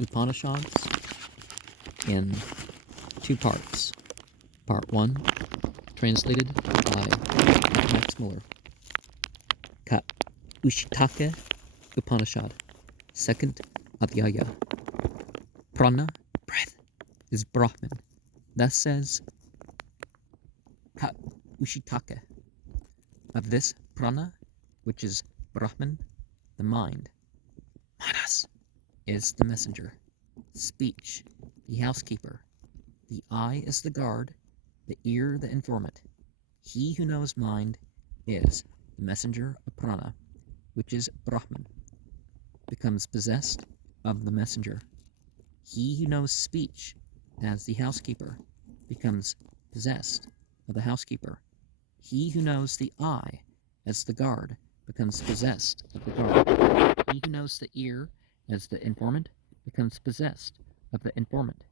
Upanishads in two parts. Part 1, translated by Max Muller. Kaushitaki-Brahmana Second Adhyaya. Prana, breath, is Brahman. Thus says Kaushitaki. Of this prana, which is Brahman, the mind. Manas is the messenger. Speech, the housekeeper. The eye is the guard, the ear the informant. He who knows mind is the messenger of prana, which is Brahman, becomes possessed of the messenger. He who knows speech as the housekeeper becomes possessed of the housekeeper. He who knows the eye as the guard becomes possessed of the guard. He who knows the ear as the informant becomes possessed of the informant.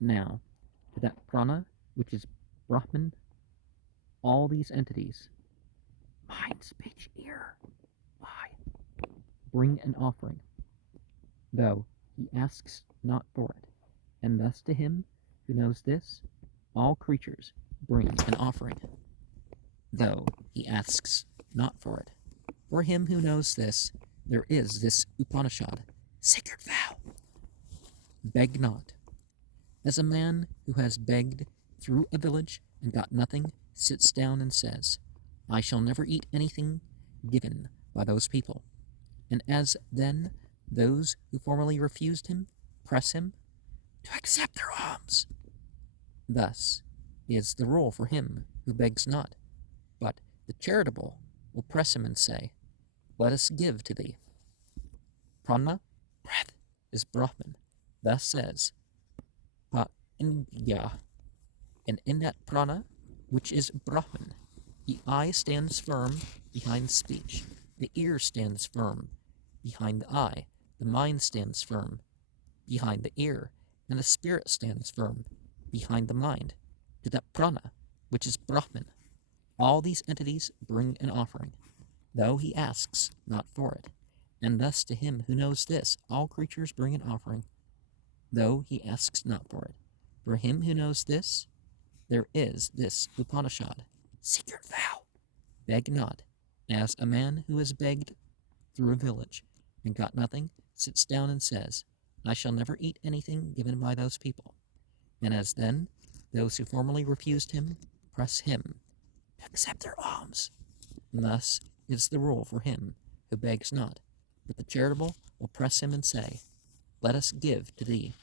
Now, to that prana, which is Brahman, all these entities, mind, speech, ear, eye, bring an offering, though he asks not for it. And thus to him who knows this, all creatures bring an offering, though he asks not for it. For him who knows this, there is this Upanishad, sacred vow. Beg not. As a man who has begged through a village and got nothing sits down and says, I shall never eat anything given by those people. And as then those who formerly refused him press him to accept their alms. Thus is the rule for him who begs not, but the charitable will press him and say, let us give to thee. Prana, breath, is Brahman. Thus says Indya. And in that prana, which is Brahman, the eye stands firm behind speech, the ear stands firm behind the eye, the mind stands firm behind the ear, and the spirit stands firm behind the mind. To that prana, which is Brahman, all these entities bring an offering, though he asks not for it. And thus to him who knows this, all creatures bring an offering, though he asks not for it. For him who knows this, there is this Upanishad, secret vow. Beg not, as a man who has begged through a village and got nothing sits down and says, I shall never eat anything given by those people. And as then those who formerly refused him press him to accept their alms. And thus is the rule for him who begs not, but the charitable will press him and say, let us give to thee.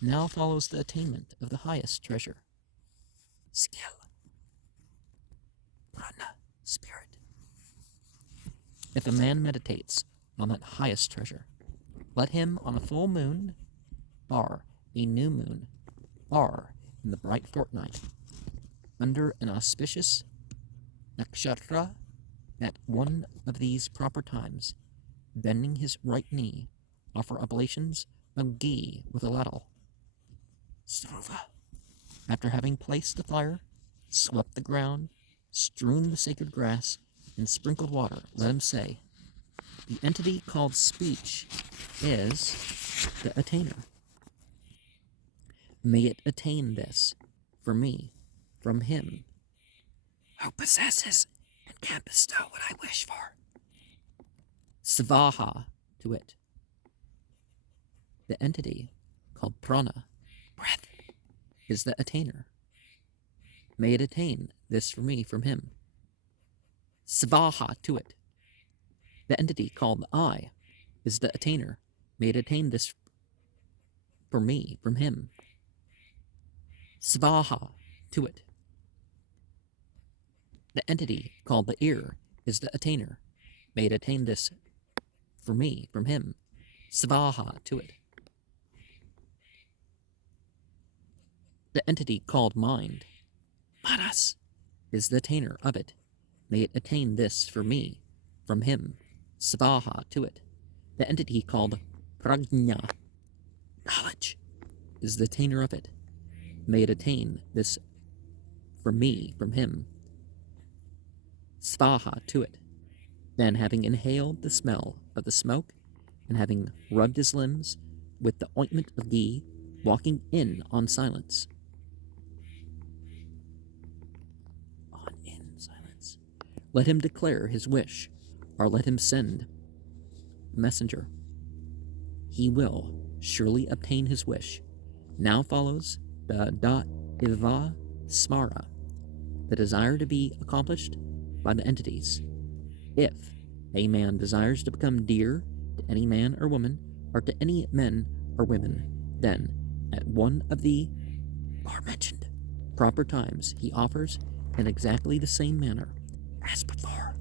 Now follows the attainment of the highest treasure. Skill. Prana, spirit. If a man meditates on that highest treasure, let him on a full moon, or a new moon, or in the bright fortnight, under an auspicious nakshatra, at one of these proper times, bending his right knee, offer oblations of ghee with a ladle. Sruva. After having placed the fire, swept the ground, strewn the sacred grass, and sprinkled water, let him say, the entity called speech is the attainer. May it attain this, for me, from him, who possesses and can bestow what I wish for. Svaha, to it. The entity called prana, breath, is the attainer. May it attain this for me from him. Svaha, to it. The entity called I is the attainer. May it attain this for me from him. Svaha, to it. The entity called the ear is the attainer. May it attain this for me from him. Svaha, to it. The entity called mind, manas, is the attainer of it. May it attain this for me from him. Svaha, to it. The entity called prajna, knowledge, is the attainer of it. May it attain this for me from him. Svaha, to it. Then, having inhaled the smell of the smoke, and having rubbed his limbs with the ointment of ghee, walking in on silence. On in silence. Let him declare his wish, or let him send a messenger. He will surely obtain his wish. Now follows the da-iva smara, the desire to be accomplished by the entities. If a man desires to become dear to any man or woman, or to any men or women, then at one of the aforementioned proper times he offers in exactly the same manner as before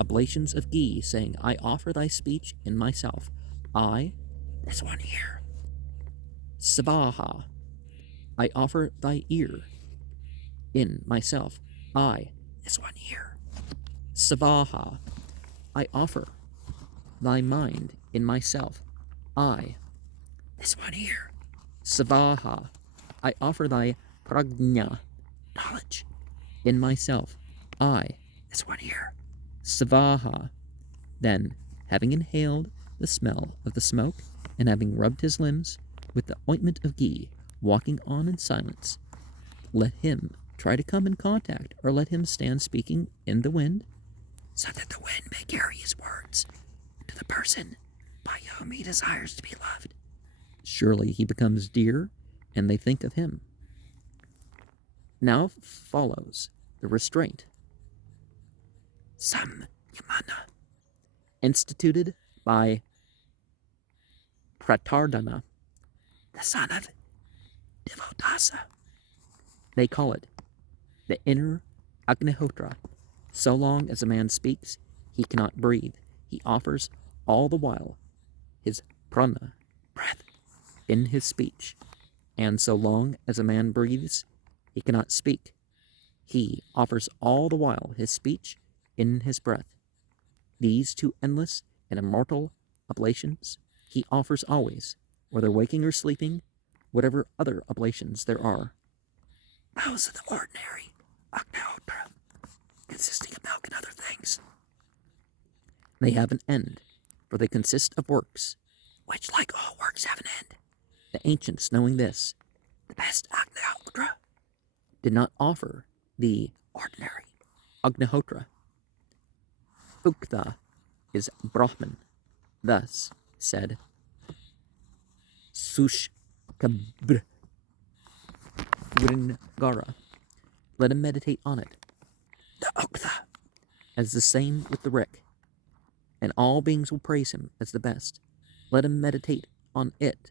oblations of ghee, saying, I offer thy speech in myself. I, this one here, Savaha, I offer thy ear in myself. I, this one here, Savaha, I offer thy mind in myself. I, this one here, Savaha, I offer thy prajna, knowledge, in myself. I, this one here, Savaha. Then, having inhaled the smell of the smoke, and having rubbed his limbs with the ointment of ghee, walking on in silence, let him try to come in contact, or let him stand speaking in the wind, so that the wind may carry his words to the person by whom he desires to be loved. Surely he becomes dear, and they think of him. Now follows the restraint, Samyamana, instituted by Pratardana, the son of Devotasa. They call it the inner Agnihotra. So long as a man speaks, he cannot breathe. He offers all the while his prana, breath, in his speech. And so long as a man breathes, he cannot speak. He offers all the while his speech in his breath. These two endless and immortal oblations he offers always, whether waking or sleeping, whatever other oblations there are. Those are the ordinary Agnihotra, consisting of milk and other things. They have an end, for they consist of works, which, like all works, have an end. The ancients, knowing this, the best Agnihotra, did not offer the ordinary Agnihotra. Uktha is Brahman, thus said, Sushkabringara. Let him meditate on it. The Uktha, as the same with the Rik, and all beings will praise him as the best. Let him meditate on it.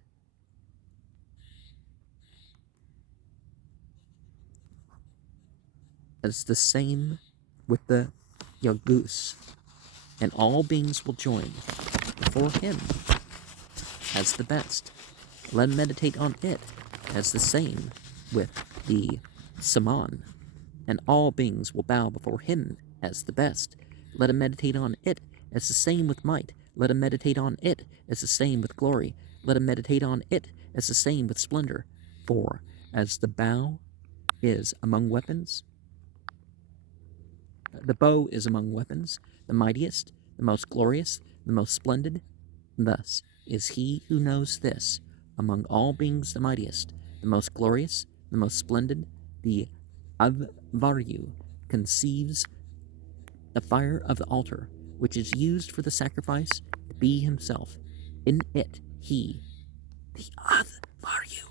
As the same with the Yagus, and all beings will join before him as the best. Let him meditate on it as the same with the Saman, and all beings will bow before him as the best. Let him meditate on it as the same with might. Let him meditate on it as the same with glory. Let him meditate on it as the same with splendor. For as the bow is among weapons, the bow is among weapons, the mightiest, the most glorious, the most splendid. Thus is he who knows this among all beings the mightiest, the most glorious, the most splendid. The Avvaryu conceives the fire of the altar, which is used for the sacrifice, to be himself. In it he, the Avvaryu,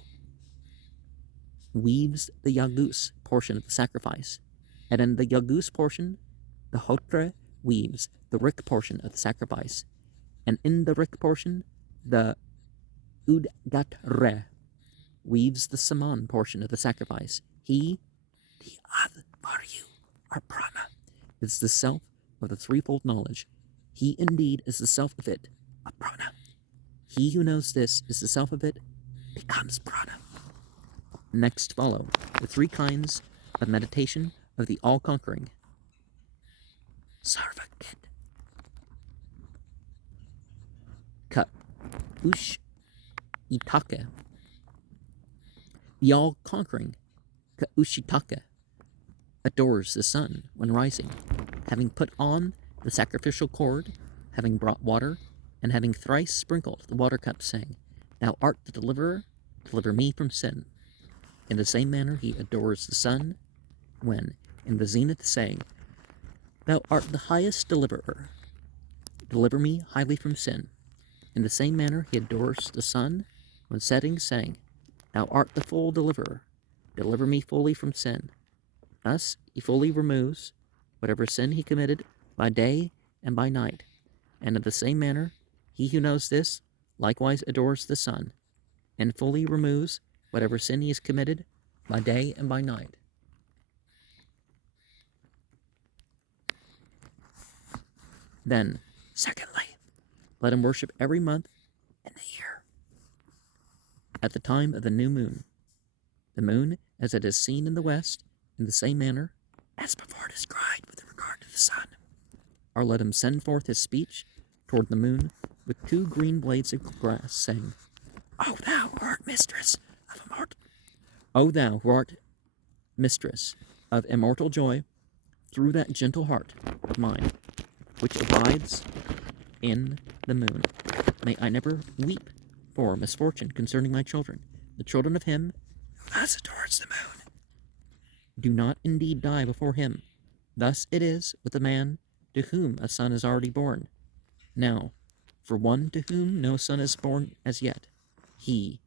weaves the Yagus portion of the sacrifice, and in the Yagus portion, the Hotre weaves the Rik portion of the sacrifice, and in the Rik portion, the Udgatre weaves the Saman portion of the sacrifice. He, the Advaryu, or Prana, is the self of the threefold knowledge. He indeed is the self of it, a Prana. He who knows this is the self of it, becomes Prana. Next follow the three kinds of meditation of the all-conquering Sarvakit. Kaushitaki, the all-conquering Kaushitaki, adores the sun when rising, having put on the sacrificial cord, having brought water, and having thrice sprinkled the water cup, saying, Thou art the deliverer, deliver me from sin. In the same manner he adores the sun, when, in the zenith, saying, Thou art the highest deliverer, deliver me highly from sin. In the same manner he adores the sun, when setting, saying, Thou art the full deliverer, deliver me fully from sin. Thus he fully removes whatever sin he committed by day and by night. And in the same manner, he who knows this likewise adores the sun, and fully removes whatever sin he has committed by day and by night. Then, secondly, let him worship every month in the year, at the time of the new moon, the moon as it is seen in the west, in the same manner as before described with regard to the sun. Or let him send forth his speech toward the moon with 2 green blades of grass, saying, O thou who art mistress of immortal joy, through that gentle heart of mine, which abides in the moon, may I never weep for misfortune concerning my children, the children of him who thus adores the moon. Do not indeed die before him. Thus it is with a man to whom a son is already born. Now, for one to whom no son is born as yet, he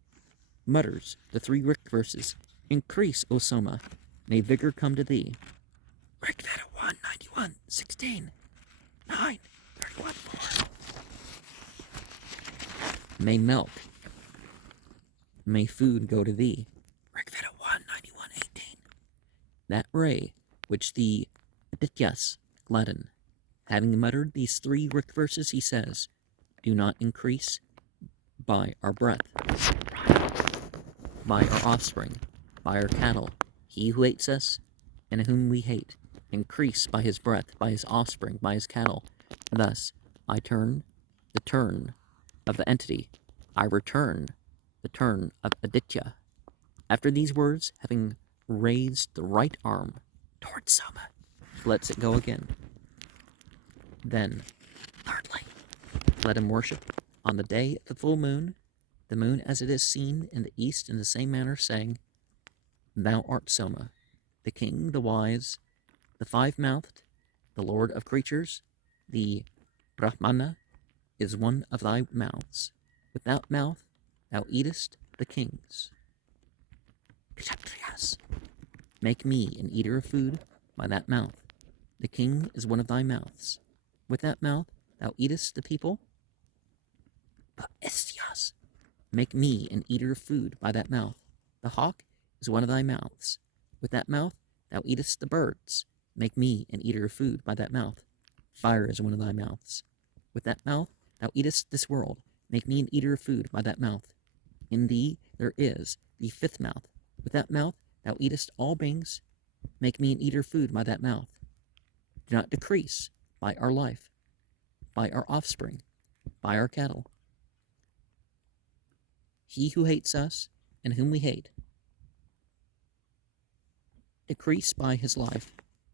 mutters the 3 Rick verses. Increase, O Soma, may vigor come to thee. Rick Veda 1, 91, 16, 9, 31, 4. May milk, may food go to thee. Rick Veda 1, 91, 18. That ray which the Adityas gladden. Having muttered these 3 Rick verses, he says, Do not increase by our breath, by our offspring, by our cattle, he who hates us, and whom we hate, increase by his breath, by his offspring, by his cattle. Thus, I turn the turn of the entity, I return the turn of Aditya. After these words, having raised the right arm towards Soma, he lets it go again. Then, thirdly, let him worship on the day of the full moon, the moon as it is seen in the east, in the same manner, saying, Thou art Soma, the king, the wise, the 5-mouthed, the lord of creatures, the Brahmana is one of thy mouths. With that mouth thou eatest the kings. Kshatriyas, make me an eater of food by that mouth. The king is one of thy mouths. With that mouth thou eatest the people. Upanisads, make me an eater of food by that mouth. The hawk is one of thy mouths. With that mouth thou eatest the birds. Make me an eater of food by that mouth. Fire is one of thy mouths. With that mouth thou eatest this world. Make me an eater of food by that mouth. In thee there is the 5th mouth. With that mouth thou eatest all beings. Make me an eater of food by that mouth. Do not decrease by our life, by our offspring, by our cattle. He who hates us, and whom we hate, decrease by his life,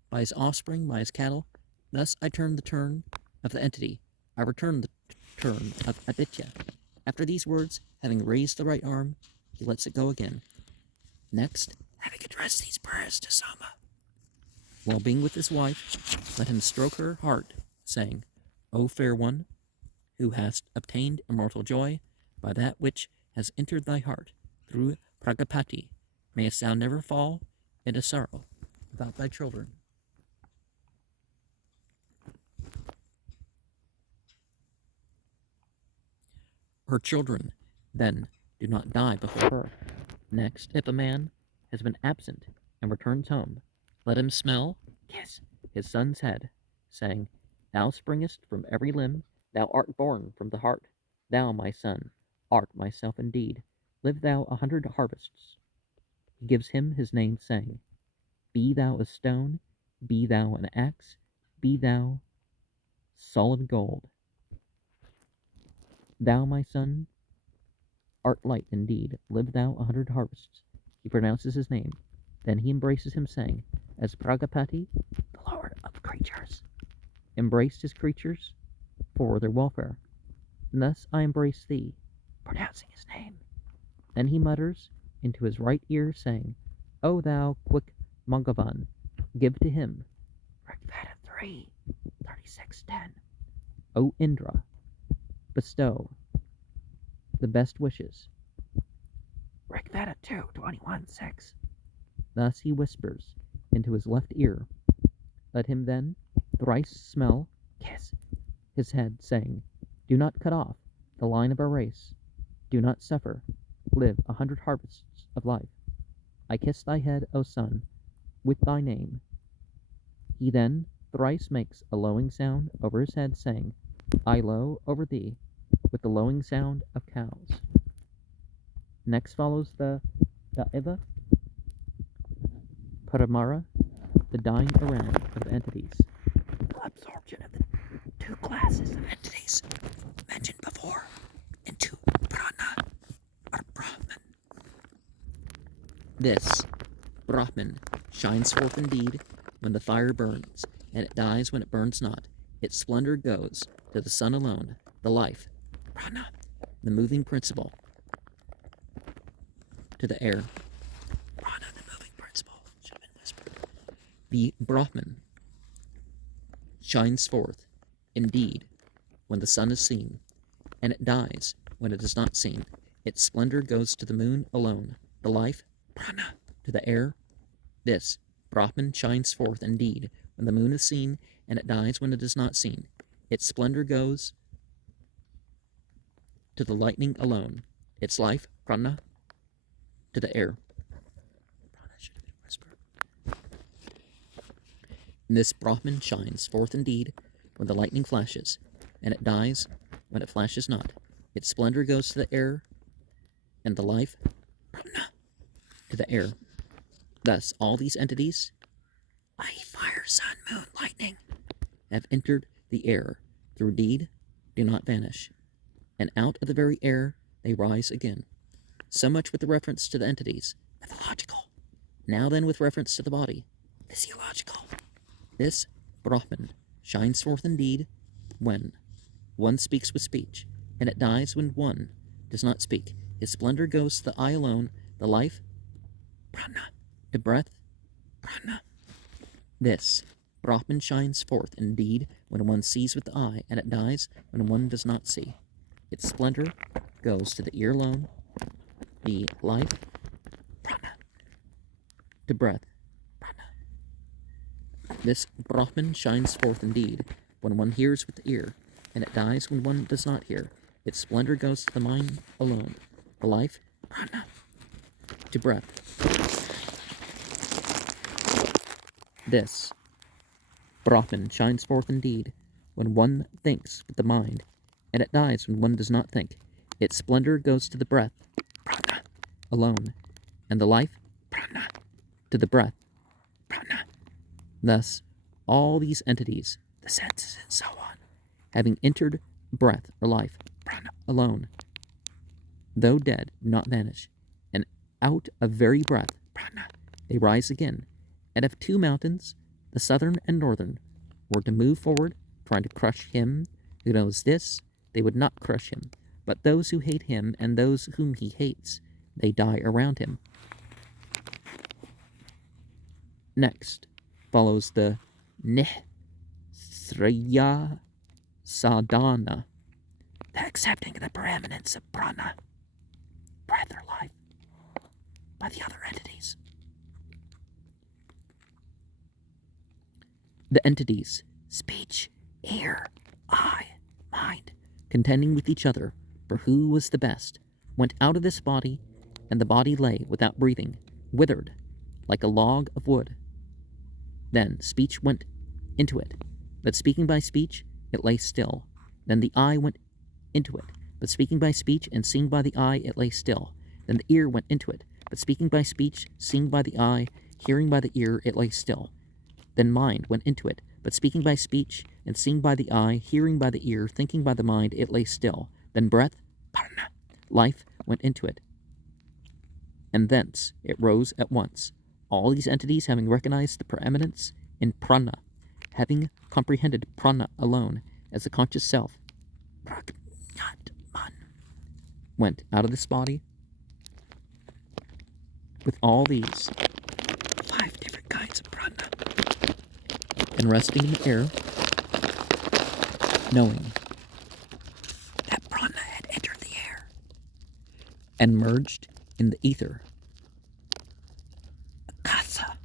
by his offspring, by his cattle. Thus I turn the turn of the entity. I return the turn of Aditya. After these words, having raised the right arm, he lets it go again. Next, having addressed these prayers to Soma, while being with his wife, let him stroke her heart, saying, O fair one, who hast obtained immortal joy by that which has entered thy heart through Pragapati, mayest thou never fall into sorrow without thy children. Her children, then, do not die before her. Next, if a man has been absent and returns home, let him smell, kiss, his son's head, saying, Thou springest from every limb, thou art born from the heart. Thou, my son, art myself indeed. Live thou 100 harvests. He gives him his name, saying, Be thou a stone, be thou an axe, be thou solid gold. Thou, my son, art light indeed. Live thou 100 harvests. He pronounces his name. Then he embraces him, saying, As Pragapati, the lord of creatures, embraced his creatures for their welfare, thus I embrace thee, pronouncing his name. Then he mutters into his right ear, saying, O thou quick Mangavan, give to him. Rigveda 3, 36:10. O Indra, bestow the best wishes. Rigveda 2, 21:6. Thus he whispers into his left ear. Let him then thrice smell, kiss his head, saying, Do not cut off the line of our race. Do not suffer. Live 100 harvests of life. I kiss thy head, O sun, with thy name. He then thrice makes a lowing sound over his head, saying, I low over thee, with the lowing sound of cows. Next follows the Daiva Paramara, the dying around of entities. The absorption of the two classes of entities mentioned before into prana or Brahman. This Brahman shines forth indeed when the fire burns, and it dies when it burns not. Its splendor goes to the sun alone, the life, prana, the moving principle, to the air, prana, the moving principle, should have been whispered. The Brahman shines forth indeed when the sun is seen, and it dies when it is not seen. Its splendor goes to the moon alone, the life, prana, to the air. This Brahman shines forth indeed when the moon is seen, and it dies when it is not seen. Its splendor goes to the lightning alone, its life, prana, to the air. Prana should have been whispered. This Brahman shines forth indeed when the lightning flashes, and it dies when it flashes not. Its splendor goes to the air, and the life, prana, to the air. Thus, all these entities, i.e. fire, sun, moon, lightning, have entered the air. Through deed, do not vanish, and out of the very air they rise again. So much with the reference to the entities, mythological. Now then with reference to the body, physiological. This Brahman shines forth indeed when one speaks with speech, and it dies when one does not speak. His splendor goes to the eye alone, the life, prana, to breath, prana. This Brahman shines forth indeed when one sees with the eye, and it dies when one does not see. Its splendor goes to the ear alone, the life, prana, to breath, prana. This Brahman shines forth indeed when one hears with the ear, and it dies when one does not hear. Its splendor goes to the mind alone, the life, prana, to breath. This Brahman shines forth indeed when one thinks with the mind, and it dies when one does not think. Its splendor goes to the breath, prana, alone, and the life, prana, to the breath, prana. Thus, all these entities, the senses and so on, having entered breath or life, prana, alone, though dead, do not vanish, and out of very breath, prana, they rise again. And if two mountains, the southern and northern, were to move forward, trying to crush him who knows this, they would not crush him. But those who hate him and those whom he hates, they die around him. Next follows the Nihsriya Sadhana, the accepting the preeminence of prana, breath or life, by the other entities. The entities, speech, ear, eye, mind, contending with each other for who was the best, went out of this body, and the body lay without breathing, withered, like a log of wood. Then speech went into it, but speaking by speech, it lay still. Then the eye went into it, but speaking by speech and seeing by the eye, it lay still. Then the ear went into it, but speaking by speech, seeing by the eye, hearing by the ear, it lay still. Then mind went into it, but speaking by speech, and seeing by the eye, hearing by the ear, thinking by the mind, it lay still. Then breath, prana, life, went into it, and thence it rose at once. All these entities having recognized the preeminence in prana, having comprehended prana alone as the conscious self, pragnatman, went out of this body with all these 5 different kinds of prana, and resting in the air, knowing that prana had entered the air and merged in the ether. Akasa.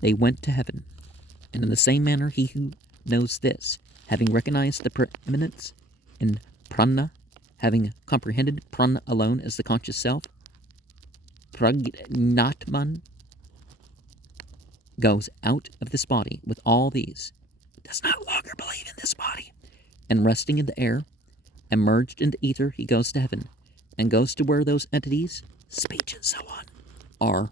They went to heaven, and in the same manner he who knows this, having recognized the preeminence in prana, having comprehended prana alone as the conscious self, Pragnatman, goes out of this body with all these, does not longer believe in this body, and resting in the air, and merged into ether, he goes to heaven, and goes to where those entities, speech and so on, are.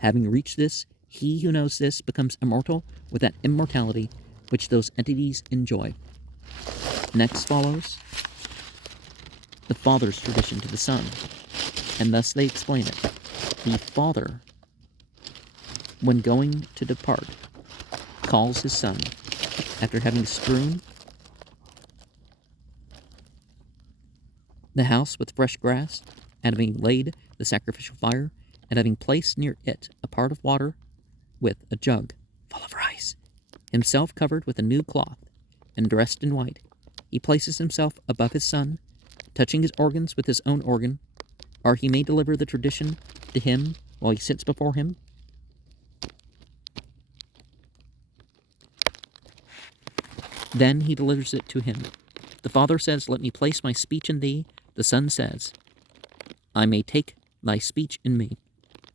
Having reached this, he who knows this becomes immortal with that immortality which those entities enjoy. Next follows the father's tradition to the son, and thus they explain it. The father, when going to depart, calls his son, after having strewn the house with fresh grass, and having laid the sacrificial fire, and having placed near it a part of water with a jug full of rice, himself covered with a new cloth, and dressed in white, he places himself above his son, touching his organs with his own organ, or he may deliver the tradition to him while he sits before him. Then he delivers it to him. The father says, "Let me place my speech in thee." The son says, "I may take thy speech in me."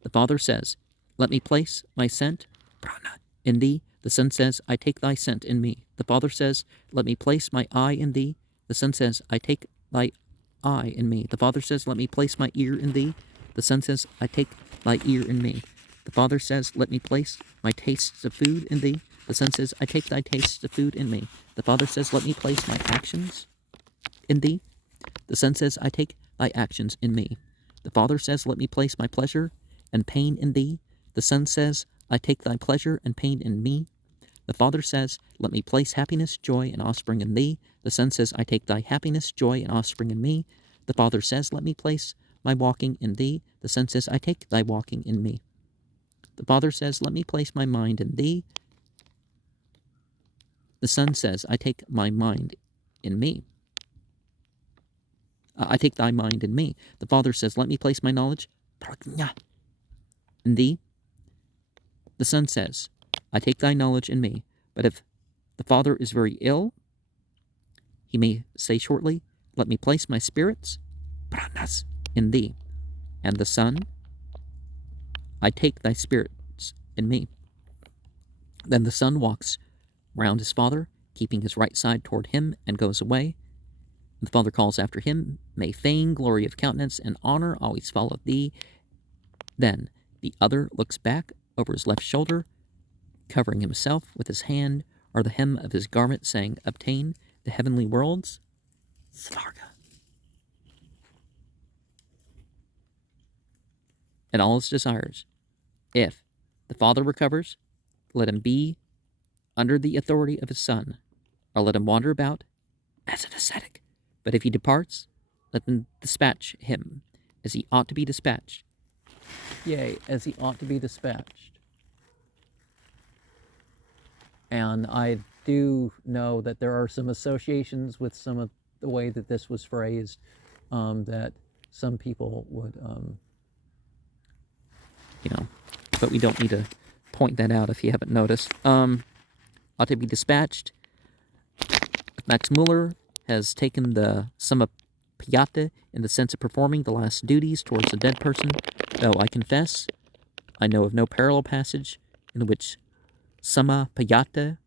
The father says, "Let me place my scent, prana, in thee." The son says, "I take thy scent in me." The father says, "Let me place my eye in thee." The son says, "I take thy eye in me." The father says, "Let me place my ear in thee." The son says, "I take thy ear in me." The father says, "Let me place my tastes of food in thee." The son says, "I take thy tastes of food in me." The father says, "Let me place my actions in thee." The son says, "I take thy actions in me." The father says, "Let me place my pleasure and pain in thee." The son says, "I take thy pleasure and pain in me." The father says, "Let me place happiness, joy, and offspring in thee." The son says, "I take thy happiness, joy, and offspring in me." The father says, "Let me place my walking in thee." The son says, "I take thy walking in me." The father says, "Let me place my mind in thee." The son says, "I take my mind in me. I take thy mind in me." The father says, "Let me place my knowledge, prajna, in thee." The son says, "I take thy knowledge in me." But if the father is very ill, he may say shortly, "Let me place my spirits, pranas, in thee." And the son, "I take thy spirits in me." Then the son walks round his father, keeping his right side toward him, and goes away. The father calls after him, "May fame, glory of countenance, and honor always follow thee." Then the other looks back over his left shoulder, covering himself with his hand or the hem of his garment, saying, "Obtain the heavenly worlds, Svarga, and all his desires." If the father recovers, let him be under the authority of his son, or let him wander about as an ascetic. But if he departs, let them dispatch him as he ought to be dispatched. Yea, as he ought to be dispatched. And I do know that there are some associations with some of the way that this was phrased, that some people would, but we don't need to point that out if you haven't noticed. Ought to be dispatched. Max Muller has taken the samapayata in the sense of performing the last duties towards a dead person, though I confess I know of no parallel passage in which samapayata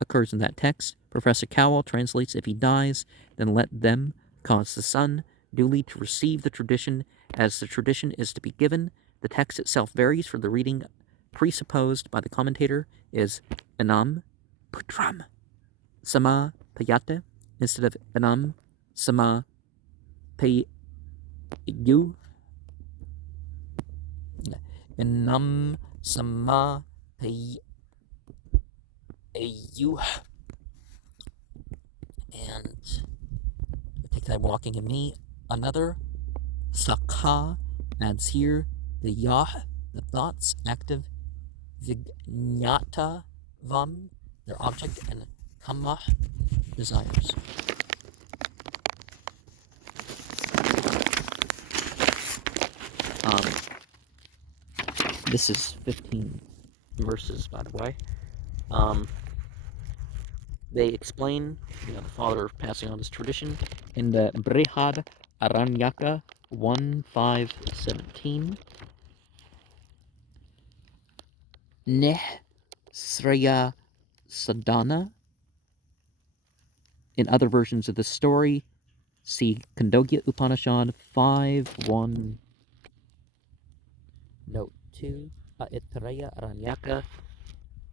occurs in that text. Professor Cowell translates, "If he dies, then let them cause the son duly to receive the tradition as the tradition is to be given." The text itself varies, for the reading presupposed by the commentator is enam putram samapayata instead of enam samapayu. Enam samapayu. And take thy walking in me. Another Sakha adds here the yah, the thoughts, active, Vignata van, their object, and Kama, desires. This is 15 verses, by the way. They explain, the father passing on this tradition in the Brihad Aranyaka 1.5-17. Neh Sreya Sadhana. In other versions of the story, see Khandogya Upanishad 5.1. Note 2, Aittaraya Aranyaka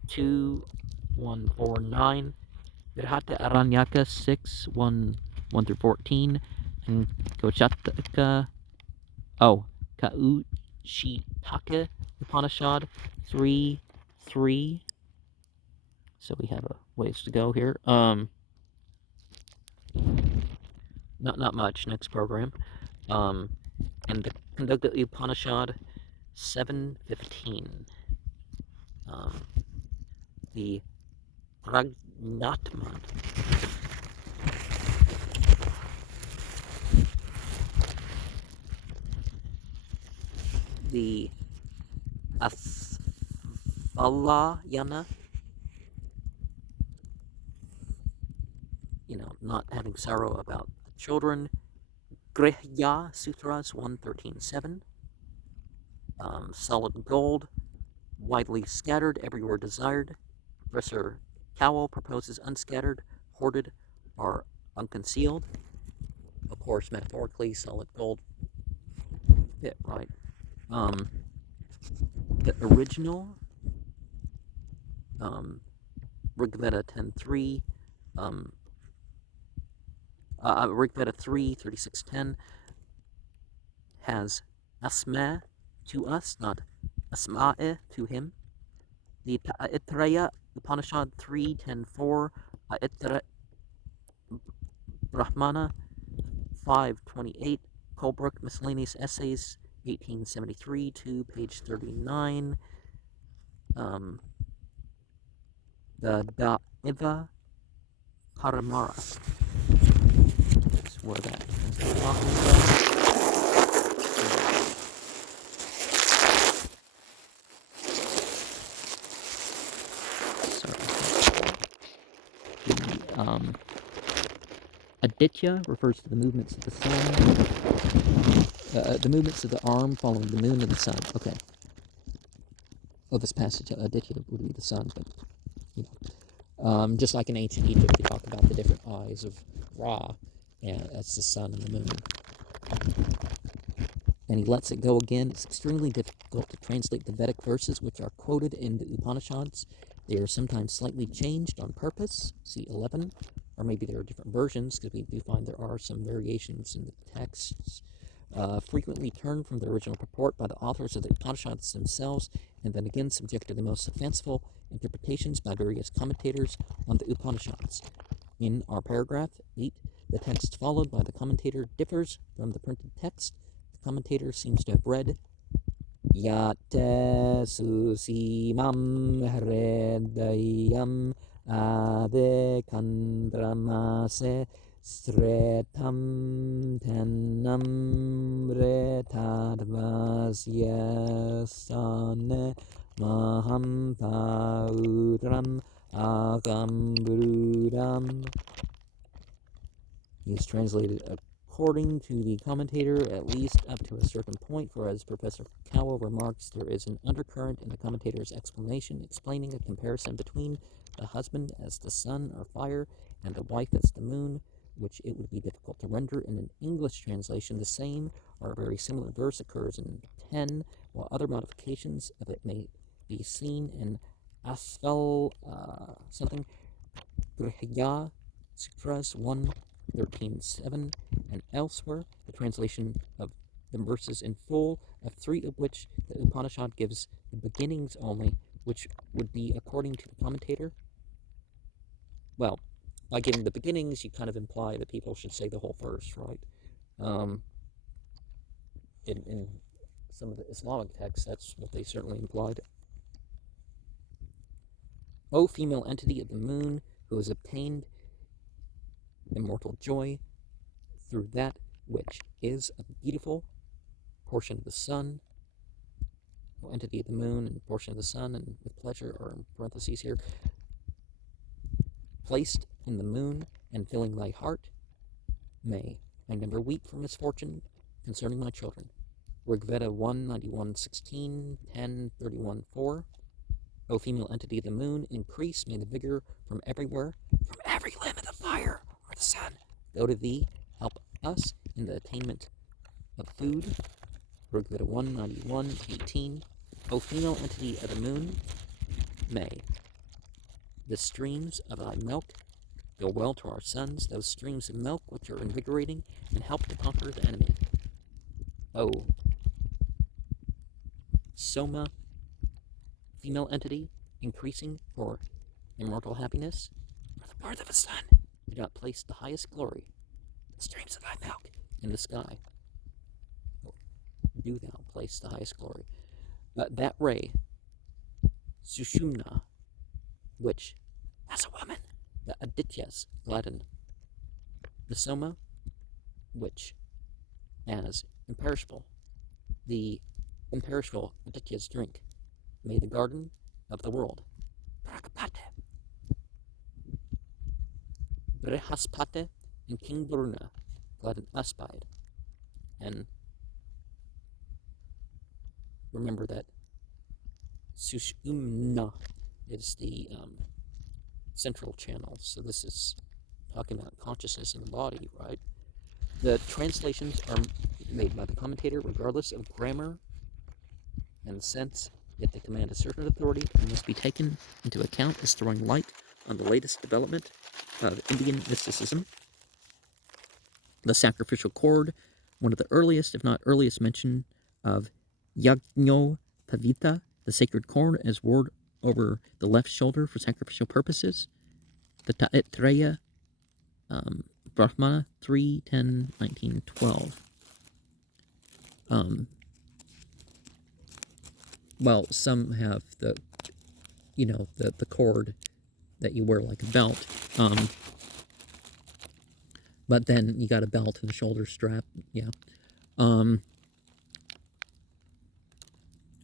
2.1-4-9, Virhata Aranyaka 6.1-1-14, and Kaushitaki Upanishad 3.3. So we have a ways to go here. Not much. Next program. And the Khandogya Upanishad 7.15. The Ragnatman. The Athalayana, not having sorrow about children. Grihya Sutras 1.13.7. Solid gold, widely scattered, everywhere desired. Professor Cowell proposes unscattered, hoarded, or unconcealed. Of course, metaphorically, solid gold fit, right? The original Rigveda 10.3, Rigveda 3.36.10 has asma to us, not asma'e to him. The Aittaraya Upanishad 3.10.4, Brahmana 5.28, Colebrook Miscellaneous Essays 1873 to page 39. The Da'iva Paramara. That's where that is talking about. Aditya refers to the movements of the sun, the movements of the arm following the moon and the sun. Okay. Oh, this passage, Aditya would be the sun, but, just like in ancient Egypt, they talk about the different eyes of Ra, and that's the sun and the moon. And he lets it go again. It's extremely difficult to translate the Vedic verses which are quoted in the Upanishads. They are sometimes slightly changed on purpose, see 11, or maybe there are different versions, because we do find there are some variations in the texts. Frequently turned from the original purport by the authors of the Upanishads themselves, and then again subject to the most fanciful interpretations by various commentators on the Upanishads. In our paragraph 8, the text followed by the commentator differs from the printed text. The commentator seems to have read Yate susimam hredayam adekan brahmase Sretam tenam retadvasyasane maham paudram agambrudam. He is translated according to the commentator, at least up to a certain point, for as Professor Cowell remarks, there is an undercurrent in the commentator's explanation, explaining a comparison between the husband as the sun or fire and the wife as the moon, which it would be difficult to render in an English translation. The same or a very similar verse occurs in 10, while other modifications of it may be seen in Asfal something, Grihya Sutras 1.13.7, and elsewhere. The translation of the verses in full, of 3 of which the Upanishad gives the beginnings only, which would be according to the commentator. Well, by giving the beginnings, you kind of imply that people should say the whole verse, right? in some of the Islamic texts, that's what they certainly implied. O female entity of the moon, who has obtained immortal joy through that which is a beautiful portion of the sun. O entity of the moon and portion of the sun, and with pleasure, or in parentheses here, placed in the moon and filling thy heart, may I never weep for misfortune concerning my children. Rigveda 1:91-16, 10:31-4. O female entity of the moon, increase, may the vigor from everywhere, from every limb of the fire or the sun, go to thee, help us in the attainment of food. Rigveda 1:91-18. O female entity of the moon, may the streams of thy milk go well to our sons, those streams of milk which are invigorating and help to conquer the enemy. O Soma, female entity, increasing for immortal happiness, for the birth of a son, do not place the highest glory, the streams of thy milk, in the sky. Do thou place the highest glory. That ray, Sushumna, which, as a woman, the Adityas gladden. The Soma, which, as imperishable, the imperishable Adityas drink, may the garden of the world, Prakapate, Brihaspate, and King Bruna gladden us by it. And remember that Sushumna is the central channel, so this is talking about consciousness in the body, right? The translations are made by the commentator regardless of grammar and sense, yet they command a certain authority and must be taken into account as throwing light on the latest development of Indian mysticism. The sacrificial cord, one of the earliest, if not earliest, mention of Yajno Pavita, the sacred cord, as word over the left shoulder for sacrificial purposes. The Taittiriya Brahmana 3.10-19-12. Well, some have the cord that you wear like a belt. But then you got a belt and a shoulder strap. Yeah.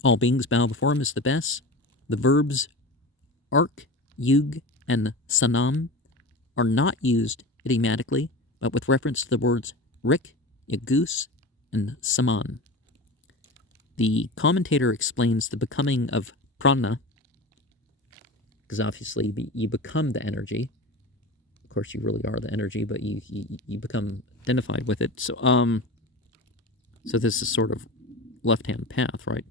All beings bow before him is the best. The verbs ark, yug, and sanam are not used idiomatically, but with reference to the words rik, yagus, and saman. The commentator explains the becoming of prana, because obviously you become the energy. Of course, you really are the energy, but you become identified with it. So this is sort of left-hand path, right?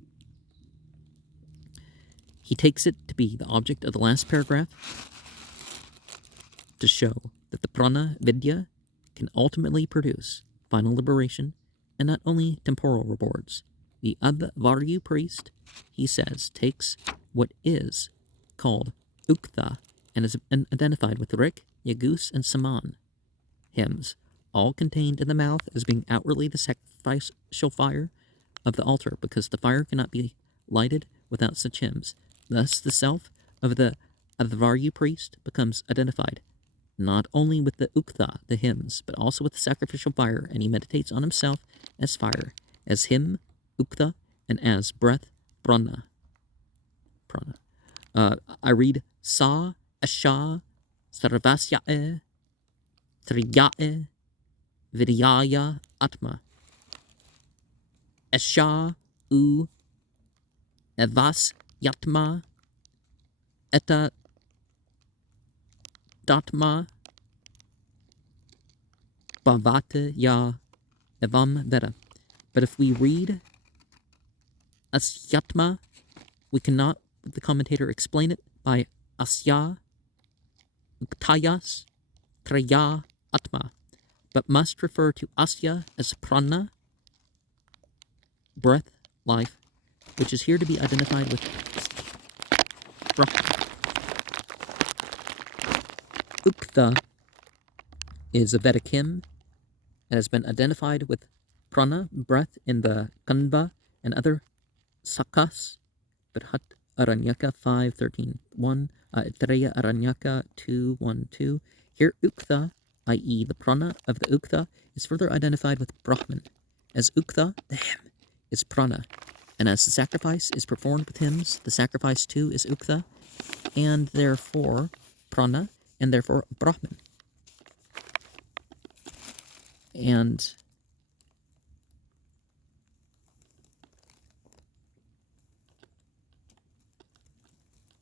He takes it to be the object of the last paragraph to show that the prana vidya can ultimately produce final liberation and not only temporal rewards. The Advaryu priest, he says, takes what is called uktha and is identified with Rik, Yagus, and Saman hymns, all contained in the mouth as being outwardly the sacrificial fire of the altar, because the fire cannot be lighted without such hymns. Thus, the self of the Advaryu priest becomes identified not only with the uktha, the hymns, but also with the sacrificial fire, and he meditates on himself as fire, as hymn, uktha, and as breath, prana. I read sa, asha, sarvasyae, triyae, vidyaya, atma. Asha, u, evas, yatma, eta, datma, bhavata, ya, evam, veda. But if we read asyatma, we cannot, the commentator, explain it by asya, uktayas, traya, atma, but must refer to asya as prana, breath, life, which is here to be identified with Brahma. Uktha is a Vedic hymn and has been identified with prana, breath, in the kanva and other sakas, Brihat Aranyaka 5.13.1, Treya Aranyaka 2.1.2. Here Uktha, i.e. the prana of the Uktha, is further identified with Brahman. As Uktha, the hymn, is prana, and as the sacrifice is performed with hymns, the sacrifice too is Uktha, and therefore prana, and therefore Brahman. And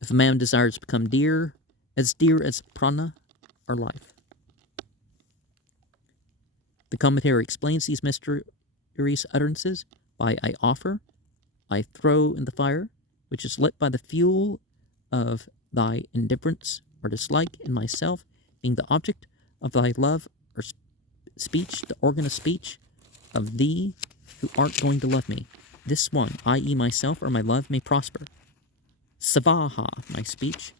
if a man desires to become dear as prana or life. The commentary explains these mysterious utterances by I offer, I throw in the fire, which is lit by the fuel of thy indifference or dislike in myself, being the object of thy love or speech, the organ of speech of thee who art going to love me. This one, i.e. myself or my love, may prosper. Savaha, my speech,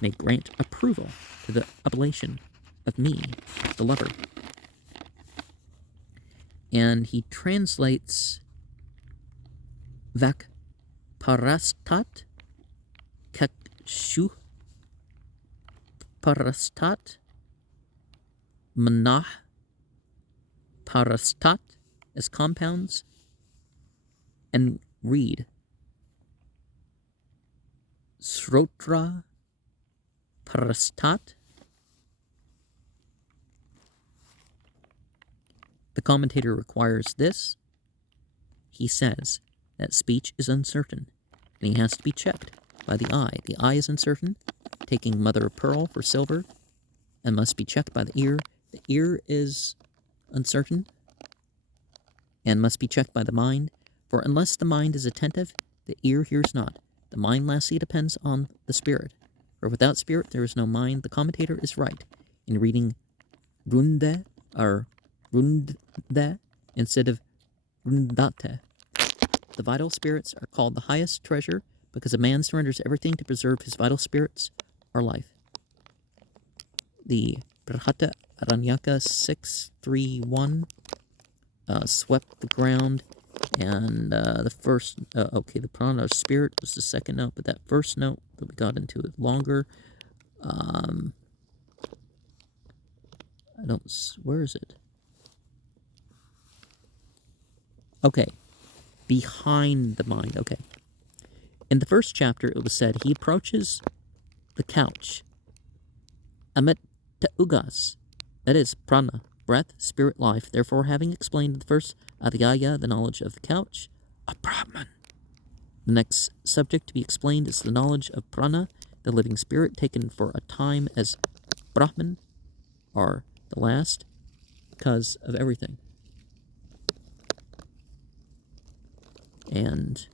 may grant approval to the oblation of me, the lover. And he translates Vak parastat kakshu parastat manah parastat as compounds and read Srotra parastat. The commentator requires this. He says that speech is uncertain, and he has to be checked by the eye. The eye is uncertain, taking mother of pearl for silver, and must be checked by the ear. The ear is uncertain, and must be checked by the mind, for unless the mind is attentive, the ear hears not. The mind, lastly, depends on the spirit, for without spirit there is no mind. The commentator is right in reading runde or runde instead of rundate. The vital spirits are called the highest treasure because a man surrenders everything to preserve his vital spirits or life. The Brihata Aranyaka 6.3.1 swept the ground, and the first, the prana of spirit was the second note, but that first note that we got into it longer. Where is it? Okay. Behind the mind. Okay. In the first chapter, it was said he approaches the couch. Amit ugas, that is prana, breath, spirit, life. Therefore, having explained the first adhyaya, the knowledge of the couch, a Brahman. The next subject to be explained is the knowledge of prana, the living spirit, taken for a time as Brahman, or the last, because of everything. And